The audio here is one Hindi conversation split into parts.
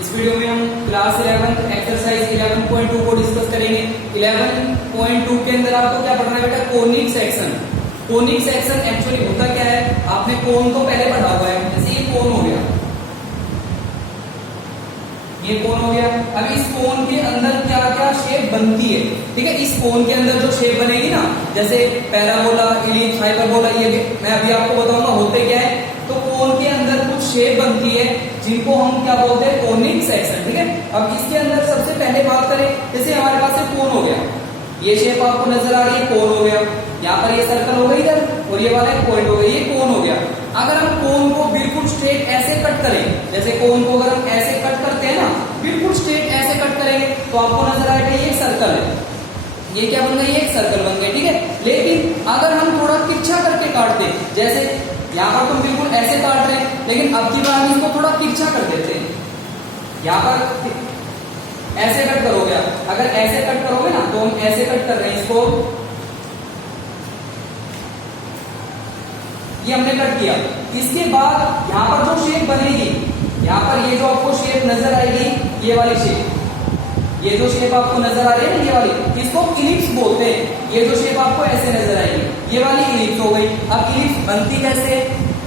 इस वीडियो में हम क्लास 11 एक्सरसाइज 11.2 को डिस्कस करेंगे। 11.2 के अंदर आपको क्या पढ़ना है बेटा? Conic section. Conic section actually होता क्या है? आपने कोन तो पहले पढ़ा हुआ है, जैसे ये कोन हो गया, ये कोन हो गया। अब इस कोन के अंदर क्या क्या शेप बनती है, ठीक है? इस कोन के अंदर जो शेप बनेगी ना, जैसे पैराबोला, इलिप्स, हाइपरबोला, ये मैं अभी आपको बताऊंगा होते क्या है। तो कोन के अंदर कुछ शेप बनती है जिनको हम क्या बोलते हैं? कोनिक सेक्शन, ठीक है? अब इसके अंदर सबसे पहले बात करें, जैसे हमारे पास एक कोन हो गया, ये शेप आपको नजर आ रही है, कोन हो गया। यहाँ पर ये सर्कल हो गई इधर, और ये वाला एक पॉइंट हो गया, ये कोन हो गया। अगर हम कोन को बिल्कुल स्ट्रेट ऐसे कट करें, जैसे कोन को अगर हम ऐसे कट करते हैं ना, बिल्कुल स्ट्रेट ऐसे कट करेंगे, तो आपको नजर आएगा ये एक सर्कल है। ये क्या बन गया? ये एक सर्कल बन गया, ठीक है? लेकिन अगर हम थोड़ा तिरछा करके काटते हैं, जैसे यहाँ पर तुम बिल्कुल ऐसे काट रहे हैं, लेकिन अब की बार हम इसको थोड़ा तिरछा कर देते हैं। यहाँ पर ऐसे कट करोगे आप, अगर ऐसे कट करोगे ना, तो हम ऐसे कट कर रहे हैं इसको, ये हमने कट किया। इसके बाद यहाँ पर जो शेप बनेगी, यहाँ पर ये जो आपको शेप नजर आएगी, ये वाली शेप, ये जो शेप आपको नजर आ रही है ना, ये वाली, इसको इलिप्स बोलते हैं। ये जो शेप आपको ऐसे नजर आएगी, ये वाली इलिप्स हो गई। अब इलिप्स बनती कैसे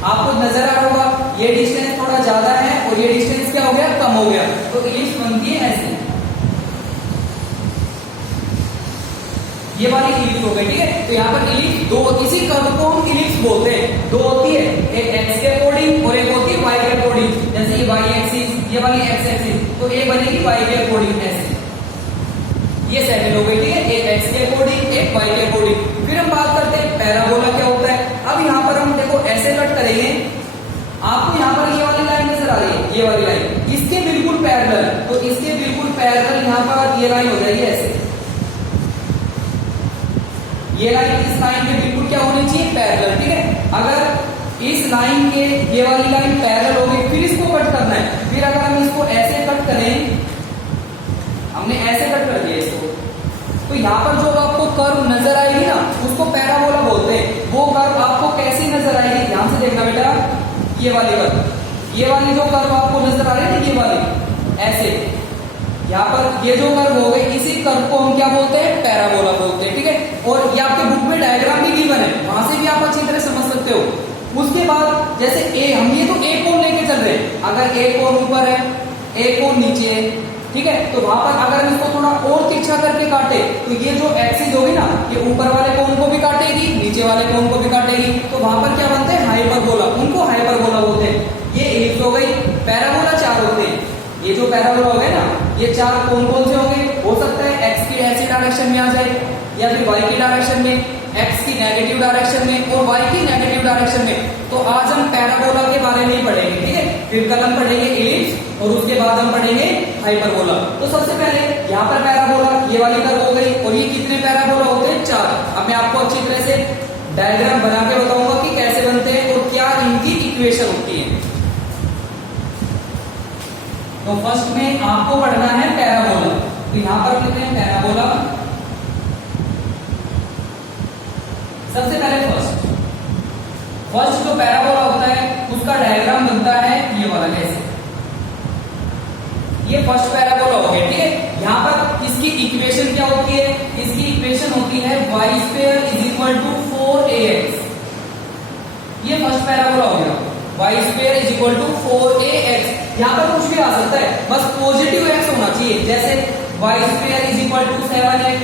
आपको नजर आ रहा होगा, ये डिस्टेंस थोड़ा ज्यादा है और ये डिस्टेंस क्या हो गया? कम हो गया, तो इलिप्स बनती है ऐसे, ये वाली इलिप्स हो गई, ठीक है? तो यहाँ पर इलिप्स दो, इसी कर्व को हम इलिप्स बोलते हैं। दो होती है, एक एक्स के अकॉर्डिंग और एक होती है वाई के अकॉर्डिंग। जैसे ये वाई एक्सिस, ये वाली एक्स एक्सिस, तो एक बनेगी वाई के अकॉर्डिंग ऐसे, ये सेटल हो गई, ठीक है? एक एक्स के अकॉर्डिंग, एक वाई के अकॉर्डिंग। फिर हम बात करते हैं पैराबोला क्या होता है। अब यहाँ पर हम देखो ऐसे कट करेंगे, आपको यहाँ पर ये वाली लाइन नजर आ रही है, ये वाली लाइन इसके बिल्कुल पैरेलल, तो इसके बिल्कुल पैरेलल यहाँ पर ये लाइन हो जाएगी ऐसे, ये लाइन इस लाइन के बिल्कुल क्या होनी चाहिए? पैरेलल, ठीक है? अगर इस लाइन के ये वाली लाइन पैरेलल हो गई, फिर इसको कट करना है। फिर अगर हम इसको ऐसे कट करें, हमने ऐसे कट कर दिया इसको, तो यहाँ पर जो आपको कर्व नजर आएगी ना, उसको पैराबोला बोलते हैं। वो कर्व आपको कैसी नजर आएगी? ध्यान से देखना बेटा, ये वाली कर्व, ये वाली जो कर्व आपको नजर आ रही है ना, ये वाली ऐसे, यहाँ पर ये जो कर्व हो गई, इसी कर्व को हम क्या बोलते हैं? पैराबोला बोलते हैं, ठीक है? और ये आपके बुक में डायग्राम भी गिवन है, वहां से भी आप अच्छी तरह समझ सकते हो। उसके बाद जैसे ए, हम ये तो ए कोण लेके चल रहे हैं, अगर ए कोण ऊपर है, ए कोण नीचे है, ठीक है? तो वहां पर अगर हम इसको थोड़ा और तिरछा करके काटे, तो ये जो एक्सिस होगी ना, ये ऊपर वाले कोण को भी काटेगी, नीचे वाले कोण को भी काटेगी, तो वहां पर क्या बनते हैं? हाइपरबोला, उनको हाइपरबोला बोलते हैं। ये इलिप्स हो गई। पैराबोला चार होते हैं, ये जो पैराबोला हो गए ना, ये चार कौन कौन से होंगे? हो सकता है एक्स की ऐसी डायरेक्शन में आ जाए, या फिर वाई की डायरेक्शन में, एक्स की नेगेटिव डायरेक्शन में और वाई की नेगेटिव डायरेक्शन में। तो आज हम पैराबोला के बारे में ही पढ़ेंगे, ठीक है? फिर कल हम पढ़ेंगे इलिप्स और उसके बाद हम पढ़ेंगे हाइपरबोला। तो सबसे पहले यहाँ पर पैराबोला, ये वाली कर्व हो गई, और ये कितने पैराबोला होते हैं? चार। अब मैं आपको अच्छी तरह से डायग्राम बना के बताऊंगा कि कैसे बनते हैं और क्या इनकी इक्वेशन होती है। तो फर्स्ट में आपको पढ़ना है पैराबोला, तो यहां पर लिखते हैं पैराबोला। सबसे पहले फर्स्ट जो पैराबोला होता है, उसका डायग्राम बनता है ये वाला कैसे, ये फर्स्ट पैराबोला हो गया, ठीक है? यहां पर इसकी इक्वेशन क्या होती है? इसकी इक्वेशन होती है y square is equal to 4ax। ये फर्स्ट पैराबोला हो गया, y square is equal to 4ax। यहाँ पर कुछ भी आ सकता है, बस पॉजिटिव x होना चाहिए, जैसे y square is equal to 7x,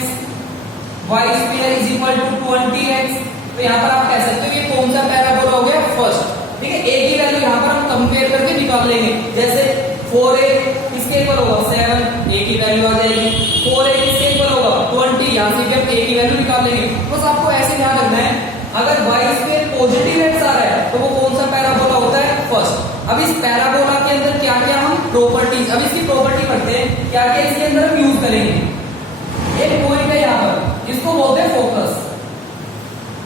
y square is equal to 20x। तो यहाँ पर आप कह सकते हो ये कौन सा पैराबोला हो गया? फर्स्ट, ठीक है? a की वैल्यू यहाँ पर हम कंपेयर करके निकाल लेंगे, जैसे 4a किसके इक्वल होगा? 7, a की वैल्यू आ जाएगी। 4a किसके इक्वल होगा? 20, यहाँ से भी हम a की वैल्यू निकाल लेंगे। बस आपको ऐसे ध्यान रखना है, अगर y स्क्वायर पॉजिटिव x आ रहा है, तो वो कौन सा पैराबोला होता है? फर्स्ट। अब इस पैराबोला के अंदर क्या क्या हम प्रॉपर्टीज, अब इसकी प्रॉपर्टी पढ़ते हैं, क्या क्या इसके अंदर हम यूज करेंगे। एक पॉइंट है यहाँ पर, इसको बोलते हैं फोकस,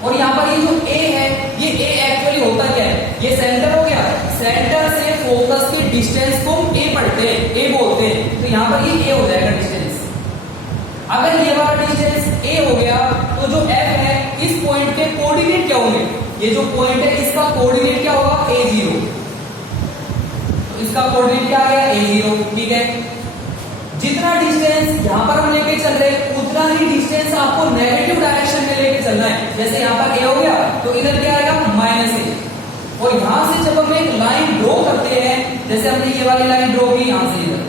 और यहाँ पर ये जो ए है, ये ए एक्चुअली होता क्या है? ये सेंटर हो गया, सेंटर से फोकस के डिस्टेंस को हम ए पढ़ते हैं, ए बोलते हैं, तो यहाँ पर ये ए हो जाएगा डिस्टेंस। अगर ये वाला डिस्टेंस ए हो गया, तो जो एफ है, इस पॉइंट के कोऑर्डिनेट क्या होंगे? ये जो पॉइंट है, इसका कोऑर्डिनेट क्या होगा? a0। तो इसका कोऑर्डिनेट क्या आ गया a0, ठीक है। जितना डिस्टेंस यहाँ पर हम लेके चल रहे हैं उतना ही डिस्टेंस आपको नेगेटिव डायरेक्शन में लेके चलना है। जैसे यहाँ पर a हो गया तो इधर क्या आएगा -a, और यहां से जब हम एक लाइन ड्रॉ करते हैं, जैसे हमने ये वाली लाइन ड्रॉ की यहां से इधर,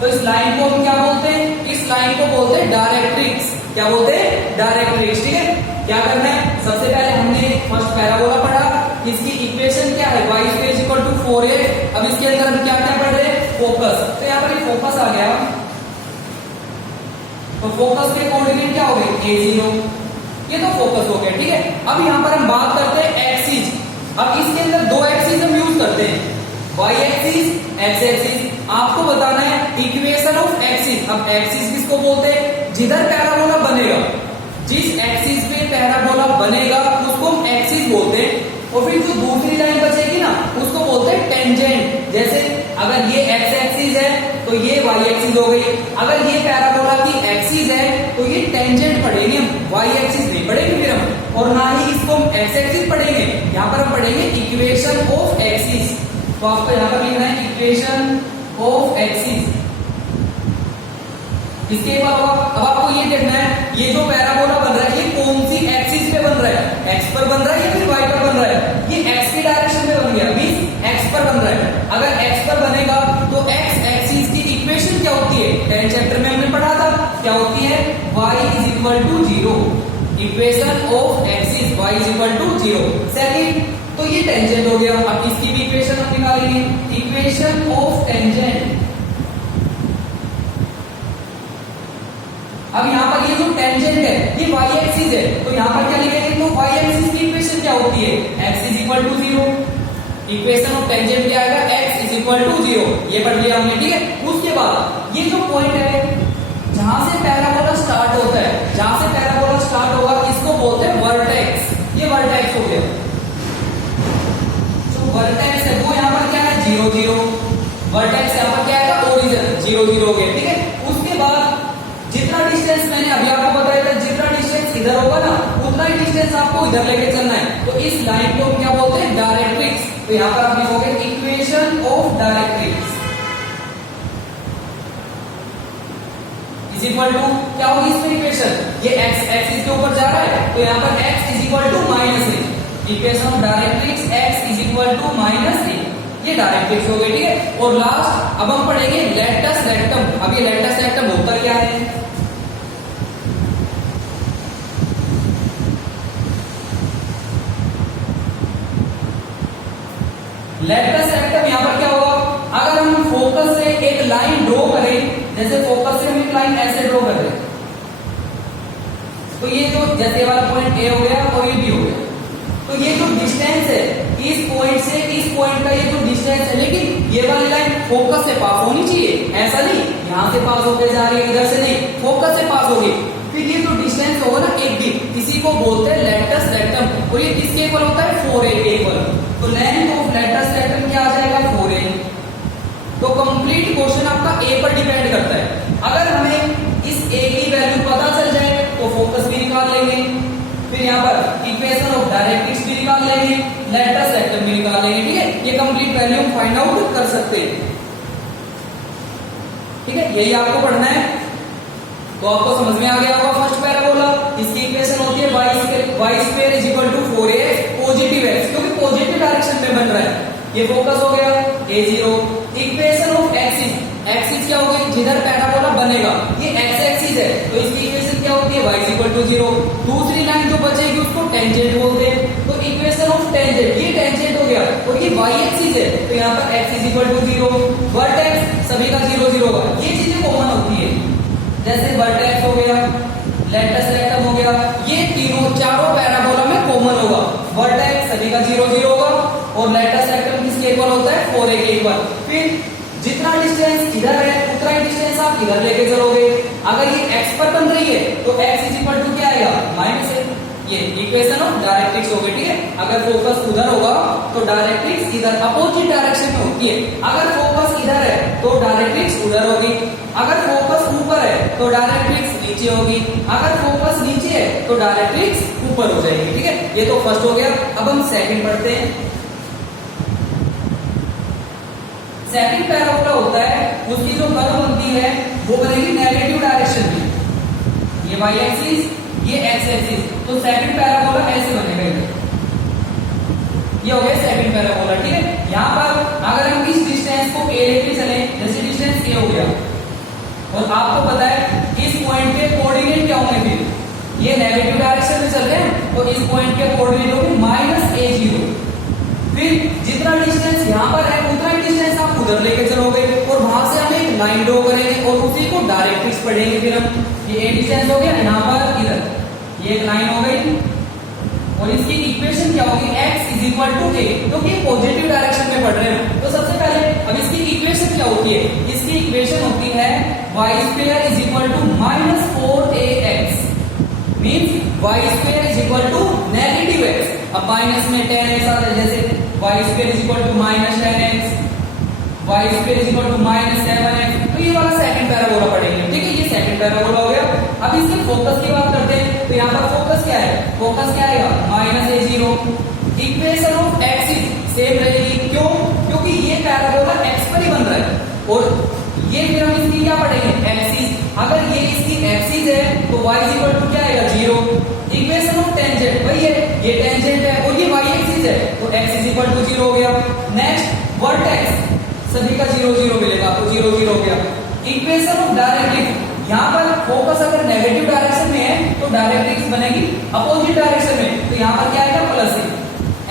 तो इस लाइन को हम क्या बोलते हैं, इस लाइन को बोलते हैं डायरेक्ट्रिक्स। क्या बोलते हैं? डायरेक्ट्रिक्स, ठीक है। क्या करना है, सबसे पहले हमने फर्स्ट पैराबोला पढ़ा, इसकी इक्वेशन क्या है, y² = 4a। अब इसके अंदर हम क्या क्या पढ़ रहे हैं, फोकस। तो यहाँ पर फोकस आ गया, तो फोकस के कोऑर्डिनेट क्या हो गए a0, ये तो फोकस हो गया, ठीक है। अब यहाँ पर हम बात करते हैं एक्सिस। अब इसके अंदर दो एक्सिस हम यूज करते हैं, y एक्सिस, x एक्सिस। आपको बताना है इक्वेशन ऑफ एक्सिस। अब एक्सिस किसको बोलते हैं, जिधर पैराबोला बनेगा, जिस एक्सिस पे पैराबोला बनेगा उसको हम एक्सिस बोलते हैं। और फिर जो दूसरी लाइन बचेगी ना उसको बोलते हैं टेंजेंट। जैसे अगर ये x एक्सिस है तो ये y एक्सिस हो गई, अगर ये पैराबोला की एक्सिस है तो ये टेंजेंट पढ़ेंगे हम, y एक्सिस नहीं पढ़ेंगे फिर हम, और ना ही इसको हम x एक्सिस पढ़ेंगे। यहाँ पर हम पढ़ेंगे इक्वेशन ऑफ एक्सिस। तो आपको यहाँ पर लिखना है इक्वेशन ऑफ एक्सिस। इसके अलावा अब आपको ये देखना है ये जो पैराबोला बन रहा है ये कौन सी एक्सिस पे बन रहा है, x पर बन रहा है या फिर y पर बन रहा है। ये x की डायरेक्शन में बन गया, मींस x पर बन रहा है। अगर x पर बनेगा तो x एक्सिस की इक्वेशन क्या होती है, 10th चैप्टर में हमने पढ़ा था, क्या होती है, y = 0। Equation of axis y = 0। Second, तो ये टेंजेंट हो गया। अब इसकी भी इक्वेशन हम निकालेंगे, इक्वेशन ऑफ टेंजेंट। अब यहाँ पर ये जो टेंजेंट है ये y एक्सिस है, तो यहाँ पर क्या लिखेंगे, तो y एक्सिस की इक्वेशन क्या होती है, x = 0। इक्वेशन ऑफ टेंजेंट क्या आएगा, x = 0। ये पढ़ लिया हमने, ठीक है। उसके बाद ये जो पॉइंट है जहां से पैराबोला स्टार्ट होता है, जहां से पैराबोला स्टार्ट होगा इसको बोलते हैं वर्टेक्स। ये वर्टेक्स हो गया, जो वर्टेक्स है वो यहाँ पर क्या है 0 0। वर्टेक्स यहाँ पर क्या है, ओरिजिन 0 0 हो गया, ठीक है। उसके बाद जितना डिस्टेंस मैंने अभी आपको बताया था, जितना डिस्टेंस इधर होगा ना उतना ही डिस्टेंस आपको इधर लेके चलना है। तो इस लाइन को हम क्या बोलते हैं, डायरेक्ट्रिक्स। तो यहाँ पर आप लिखोगे equation of directrix equal to क्या होगी इसमें इक्वेशन, ये x एक्सिस के ऊपर जा रहा है तो यहाँ पर x =-a। Equation of directrix x =-a, ये डायरेक्ट्रिक्स हो गई, ठीक है। और लास्ट अब हम पढ़ेंगे लेटस रेक्टम। अब ये लेटस रेक्टम होता क्या है, लेटस रेक्टम यहाँ पर क्या होगा, अगर हम फोकस से एक लाइन ड्रॉ करें, जैसे फोकस से हम एक लाइन ऐसे ड्रॉ कर रहे हैं, तो ये जो जैसे वाला पॉइंट ए हो गया और ये बी हो गया, तो ये जो डिस्टेंस है इस पॉइंट से इस पॉइंट का ये जो डिस्टेंस है, लेकिन ये वाली लाइन फोकस से पास होनी चाहिए, ऐसा नहीं यहां से पास होकर जा रही है इधर से नहीं, फोकस से पास होगी। फिर ये जो डिस्टेंस होगा ना एक बी, इसी को बोलते हैं लेटस रेक्टम। और ये किसके इक्वल होता है, 4a के इक्वल। तो लेंथ ऑफ लेटस रेक्टम क्या आ जाएगा, 4a। तो कंप्लीट क्वेश्चन आपका ए पर डिपेंड करता है। अगर हमें इस ए की वैल्यू पता चल जाए तो फोकस भी निकाल लेंगे, फिर यहाँ पर इक्वेशन ऑफ डायरेक्ट्रिक्स भी निकाल लेंगे, लेटस रेक्टम भी निकाल लेंगे, ठीक है। ये कंप्लीट वैल्यू फाइंड आउट कर सकते हैं, ठीक है। यही आपको पढ़ना है। तो आपको समझ में आ गया होगा फर्स्ट पैराबोला, इसकी इक्वेशन होती है y² = 4ax पॉजिटिव x, क्योंकि पॉजिटिव डायरेक्शन में बन रहा है। ये फोकस हो गया a0। Equation of axis, axis क्या होगी, जिधर पैराबोला बनेगा, ये x एक्सिस है तो इसकी इक्वेशन क्या होती है, y = 0। दूसरी लाइन जो बचेगी उसको टेंजेंट बोलते हैं, तो इक्वेशन ऑफ टेंजेंट, ये टेंजेंट हो गया और ये y एक्सिस है तो यहाँ पर x = 0। वर्टेक्स सभी का 0 0 होगा, ये चीजें कॉमन होती है, जैसे वर्टेक्स हो गया, लेटस रेक्टम हो गया, ये तीनों चारों पैराबोला में कॉमन होगा। वर्टेक्स सभी का 0 0 होगा और लेटस रेक्टम किसके इक्वल होता है, 4a के इक्वल। फिर जितना डिस्टेंस इधर है उतना ही डिस्टेंस आप इधर लेके चलोगे। अगर ये x पर बन रही है तो x = क्या आएगा, -a। ये इक्वेशन ऑफ डायरेक्ट्रिक्स हो गई, ठीक है। अगर फोकस उधर होगा तो डायरेक्ट्रिक्स इधर अपोजिट डायरेक्शन में होती है, अगर फोकस इधर है तो डायरेक्ट्रिक्स उधर होगी, अगर फोकस ऊपर है तो डायरेक्ट्रिक्स नीचे होगी, अगर फोकस नीचे है तो डायरेक्ट्रिक्स ऊपर हो जाएगी, ठीक है। ये तो फर्स्ट हो गया। अब हम सेकंड पढ़ते हैं। सेकंड पैराबोला होता है उसकी जो कर्व बनती है वो बनेगी नेगेटिव डायरेक्शन में, ये वाई एक्सिस ये एक्स एक्सिस, तो सेकंड पैराबोला ऐसे बनेगा, ये हो गया सेकंड पैराबोला। ठीक है, यहाँ पर अगर हम इस डिस्टेंस को ए लेके चले, जैसे डिस्टेंस ए हो गया और आपको पता है इस पॉइंट के कोऑर्डिनेट क्या होंगे, फिर ये नेगेटिव डायरेक्शन में चल रहे हैं तो इस पॉइंट के कोऑर्डिनेट होंगे -a0। फिर जितना डिस्टेंस यहाँ पर है उतना ही डिस्टेंस आप उधर लेके चलोगे और वहां से हम एक लाइन ड्रॉ करेंगे और उसी को डायरेक्ट्रिक्स पढ़ेंगे। फिर हम ये ए डिस्टेंस हो गया यहाँ पर, इधर ये एक लाइन हो गई और इसकी इक्वेशन क्या होगी, x = a, क्योंकि पॉजिटिव डायरेक्शन में पढ़ रहे हैं। तो सबसे पहले अब इसकी इक्वेशन क्या होती है, इसकी इक्वेशन होती है y² = -4ax, means y² = -x। अब माइनस में 10x आ जाए, जैसे y² = -10x, y² = -7x, तो ये वाला सेकंड पैराबोला पढ़ेंगे। ठीक है, ये सेकंड पैराबोला हो गया। अब इसके फोकस की बात करते हैं, तो यहाँ पर फोकस क्या है, फोकस क्या आएगा -a0। Equation of axis same रहेगी, क्यों, क्योंकि ये पैराबोला x पर ही बन रहा है और ये फिर हम इसकी क्या पढ़ेंगे, एक्सिस। अगर ये इसकी एक्सिस है तो y = क्या आएगा, 0। इक्वेशन ऑफ टेंजेंट वही है, ये टेंजेंट है और ये y एक्सिस है तो x = 0 हो गया। नेक्स्ट वर्टेक्स, सभी का 0 0 मिलेगा तो 0 0 हो गया। इक्वेशन ऑफ डायरेक्ट्रिक्स, यहाँ पर फोकस अगर नेगेटिव डायरेक्शन में है तो डायरेक्ट्रिक्स बनेगी अपोजिट डायरेक्शन में, तो यहाँ पर क्या आएगा, +a,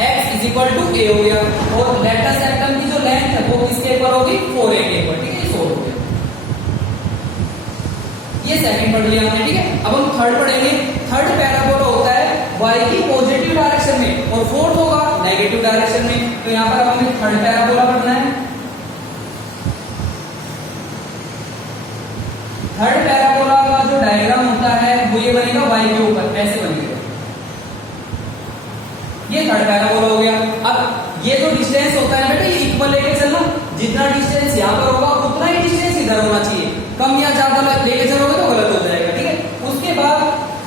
x = a हो गया। और लेटस सेक्टम की जो लेंथ है वो किसके ऊपर होगी, 4a के ऊपर। ठीक है, ये 4 हो गया, ये सेकंड पढ़ लिया हमने। ठीक है, अब हम थर्ड पढ़ेंगे। थर्ड पैराबोला होता है y की पॉजिटिव डायरेक्शन में और फोर्थ होगा नेगेटिव डायरेक्शन में, तो यहाँ पर हमें थर्ड पैराबोला पढ़ना है। थर्ड पैराबोला का जो डायग्राम होता है वो ये बनेगा y के ऊपर, ऐसे बनेगा, ये थर्ड पैराबोला हो गया। अब ये जो डिस्टेंस होता है बेटा, ये इक्वल लेके चलना, जितना डिस्टेंस यहाँ पर होगा उतना ही डिस्टेंस इधर होना चाहिए, कम या ज्यादा लेके चलोगे तो गलत हो जाएगा। ठीक है, उसके बाद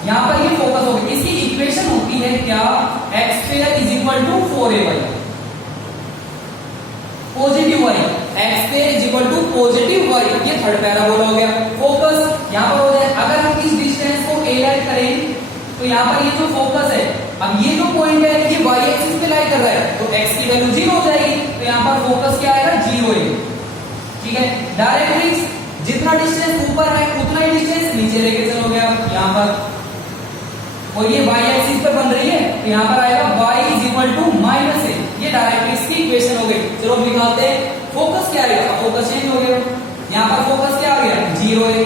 यहाँ पर ये फोकस होगी, इसकी इक्वेशन होती है क्या, x² = 4ay, positive y, x² = positive y, ये थर्ड पैराबोला हो गया। फोकस यहाँ पर हो जाए, अगर हम इस डिस्टेंस को a लाइट करें तो यहाँ पर ये जो फोकस है, अब ये जो पॉइंट है ये y एक्सिस पे लाइट कर रहा है तो x की वैल्यू 0 हो जाएगी, तो यहाँ पर फोकस क्या आएगा, 0 है। ठीक है, डायरेक्ट्रिक्स, जितना डिस्टेंस ऊपर है उतना ही डिस्टेंस नीचे लेके चलोगे आप यहाँ पर, और ये y एक्सिस पर बन रही है तो यहाँ पर आएगा y = -a, ये डायरेक्ट्रिक्स की इक्वेशन हो गई। चलो दिखाते हैं फोकस क्या आएगा, फोकस चेंज हो गया, यहाँ पर फोकस क्या आ गया, 0 है।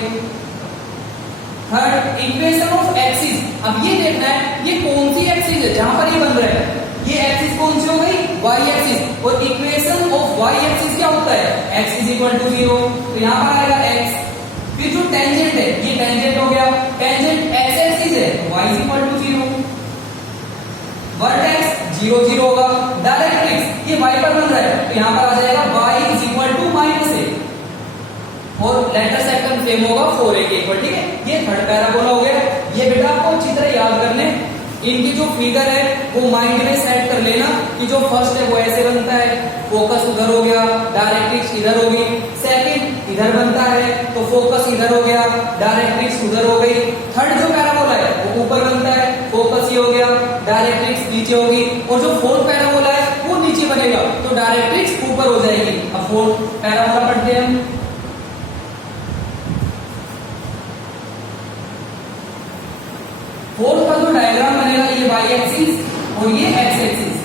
थर्ड इक्वेशन ऑफ एक्सिस, अब ये देखना है ये कौन सी एक्सिस है जहां पर ये बन रहा है, ये एक्सिस कौन सी हो गई, y एक्सिस, और इक्वेशन ऑफ y एक्सिस क्या होता है, x = 0, तो यहाँ पर आएगा x। फिर जो टेंजेंट है ये टेंजेंट हो गया, टेंजेंट x एक्सिस है तो y = 0, वर्टेक्स 0 0 होगा। डायरेक्ट्रिक्स ये y पर बन रहा है तो यहाँ पर आ जाएगा y = -a, और लेटर सेकंड सेम होगा 4a के ऊपर। ठीक है, ये थर्ड पैराबोला हो गया। ये बेटा आपको अच्छी तरह याद करने, इनकी जो फिगर है वो माइंड में सेट कर लेना कि जो फर्स्ट है वो ऐसे बनता है, फोकस उधर हो गया, डायरेक्ट्रिक्स इधर होगी। सेकंड इधर बनता है तो फोकस इधर हो गया, डायरेक्ट्रिक्स उधर हो गई। थर्ड जो पैराबोला है वो ऊपर बनता है, फोकस ये हो गया, डायरेक्ट्रिक्स नीचे होगी। और जो फोर्थ पैराबोला है वो नीचे बनेगा तो डायरेक्ट्रिक्स ऊपर हो जाएगी। अब फोर्थ पैराबोला पढ़ते हैं हम। फोर्थ का जो डायग्राम बनेगा ये y एक्सिस और ये x एक्सिस,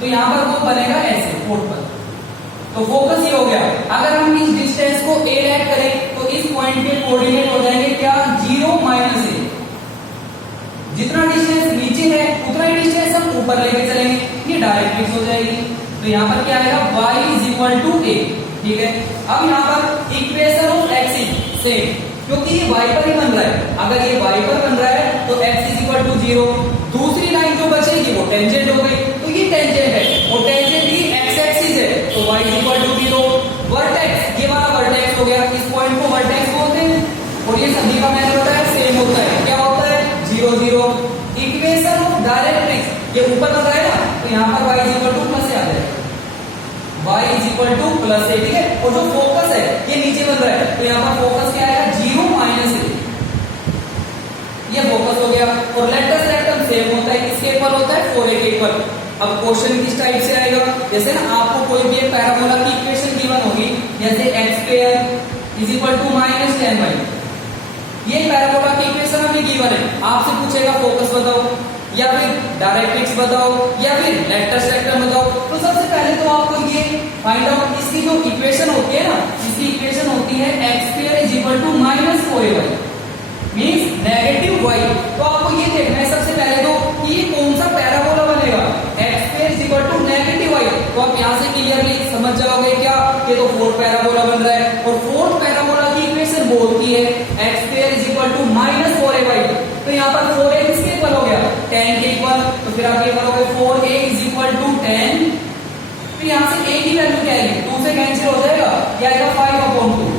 तो यहाँ पर वो बनेगा ऐसे फोर्थ पर। तो फोकस ये हो गया, अगर हम इस डिस्टेंस को a ऐड करें तो इस पॉइंट के कोऑर्डिनेट हो जाएंगे क्या, 0 - a। जितना डिस्टेंस नीचे है उतना ही डिस्टेंस हम ऊपर लेके चलेंगे, ये डायरेक्ट्रिक्स हो जाएगी। तो यहाँ पर क्या आएगा, y = a। ठीक है, अब यहाँ पर इक्वेशन ऑफ एक्सिस सेम, क्योंकि ये y पर ही बन रहा है, अगर ये y पर बन रहा है तो x = 0। दूसरी लाइन जो बचेगी वो टेंजेंट हो गई, तो ये टेंजेंट है और टेंजेंट ही x एक्सिस है तो y = 0। वर्टेक्स, ये वाला वर्टेक्स हो गया, इस पॉइंट को वर्टेक्स बोलते हैं और ये सभी का मैंने बताया सेम होता है, क्या होता है, 0 0। इक्वेशन ऑफ डायरेक्ट्रिक्स, ये ऊपर बन रहा है ना तो यहाँ पर y = +a आ जाएगा, y is equal to plus a, ठीक है। और जो फोकस है ये नीचे बन रहा है, तो यहाँ पर फोकस क्या आएगा 0 माइनस ए, ये फोकस हो गया। और लेटस रेक्टम सेम होता है, किसके इक्वल होता है 4a के इक्वल। अब क्वेश्चन किस टाइप से आएगा, जैसे ना आपको कोई भी एक पैराबोला की इक्वेशन गिवन होगी, जैसे x square is equal to minus 10y, ये पैराबोला की इक्वेशन अभी गिवन है। आपसे पूछेगा फोकस बताओ, या फिर डायरेक्ट्रिक्स बताओ, या फिर लेटस रेक्टम बताओ। तो सबसे पहले तो आपको ये फाइंड आउट, इसकी जो इक्वेशन होती है ना, इसकी इक्वेशन होती है x square is equal to minus 4ay means negative y। तो आपको ये देखना है सबसे पहले तो कि ये कौन सा पैराबोला बनेगा, x square is equal to negative y। तो आप यहाँ से क्लियरली समझ जाओगे क्या, ये तो फोर्थ पैराबोला बन रहा है। और फोर्थ पैराबोला की इक्वेशन बोलती है x square is equal to minus 4ay। तो यहाँ पर 4a किसके इक्वल हो गया 10 के इक्वल, तो फिर आप ये करोगे 4a इज इक्वल टू 10, फिर यहाँ से a की वैल्यू क्या आएगी, 2 से कैंसिल हो जाएगा, क्या आएगा 5/2।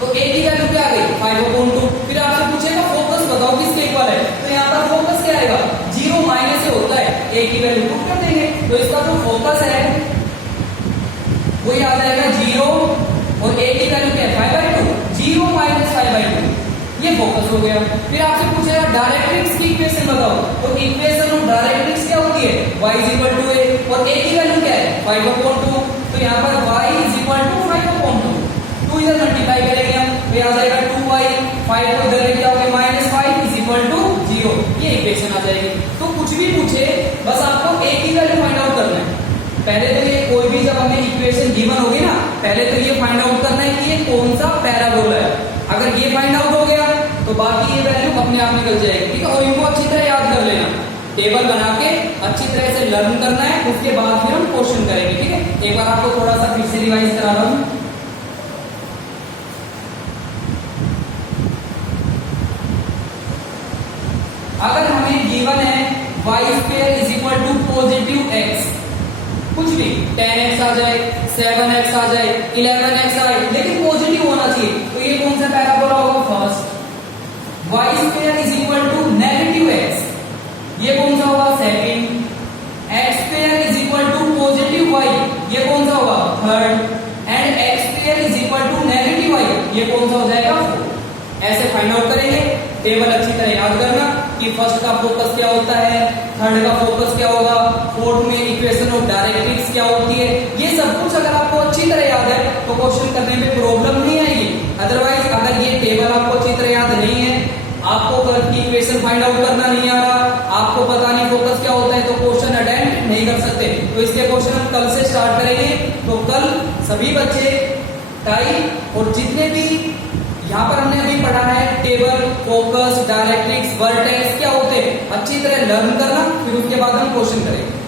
तो a की वैल्यू क्या आ गई 5/2। फिर आपसे पूछेगा फोकस बताओ किसके इक्वल है, तो यहाँ पर फोकस क्या आएगा 0 माइनस से होता है, a की वैल्यू पुट कर देंगे। तो इसका जो फोकस है वो आ जाएगा 0 और a की वैल्यू क्या है 5/2, 0 माइनस 5/2, ये फोकस हो गया। फिर आपसे पूछेगा डायरेक्ट्रिक्स की इक्वेशन बताओ, तो इक्वेशन ऑफ डायरेक्ट्रिक्स क्या होती है y is equal to a और a की वैल्यू क्या है 5/2। तो यहाँ पर y इज इक्वल टू 5/2, 2 इधर मल्टीप्लाई करेंगे हम, तो आ जाएगा 2y, 5 को इधर लेके आओगे -5 इज इक्वल टू 0, ये इक्वेशन आ जाएगी। तो कुछ भी पूछे बस आपको a की वैल्यू फाइंड आउट करना है। पहले तो ये कोई भी जब हमें इक्वेशन गिवन होगी ना, पहले तो ये फाइंड आउट करना है कि ये कौन सा पैराबोला है। अगर ये फाइंड आउट हो गया तो बाकी ये वैल्यू अपने आप निकल जाएगी, ठीक है। और इनको अच्छी तरह याद कर लेना, टेबल बना के अच्छी तरह से लर्न करना है, उसके बाद फिर हम क्वेश्चन करेंगे, ठीक है। एक बार आपको थोड़ा सा फिर से रिवाइज करा रहा हूं। अगर हमें गिवन है y square is equal to positive x, कुछ भी 10x आ जाए, 7x आ जाए, 11x आए, लेकिन पॉजिटिव होना चाहिए, तो ये कौन सा पैराबोला होगा first. y square is equal to negative x, ये कौन सा होगा second. x square is equal to positive y, ये कौन सा होगा third. And x square is equal to negative y, ये कौन सा हो जाएगा फोर्थ। ऐसे फाइंड आउट करेंगे। टेबल अच्छी तरह याद करना कि फर्स्ट का फोकस क्या होता है, थर्ड का फोकस क्या होगा, फोर्थ में इक्वेशन ऑफ डायरेक्ट्रिक्स क्या होती है, ये सब कुछ अगर आपको अच्छी तरह याद है तो क्वेश्चन करने में प्रॉब्लम नहीं आएगी। अदरवाइज अगर ये टेबल आपको अच्छी तरह याद नहीं है, आपको कल की इक्वेशन फाइंड आउट करना नहीं आ रहा, आपको पता नहीं फोकस क्या होता है, तो क्वेश्चन अटेम्प्ट नहीं कर सकते। तो इसके क्वेश्चन हम कल से स्टार्ट करेंगे। तो कल सभी बच्चे टाइप और जितने भी यहाँ पर हमने अभी पढ़ा है टेबल, फोकस, डायरेक्ट्रिक्स, वर्टेक्स क्या होते हैं, अच्छी तरह लर्न करना, फिर उसके बाद हम क्वेश्चन करेंगे।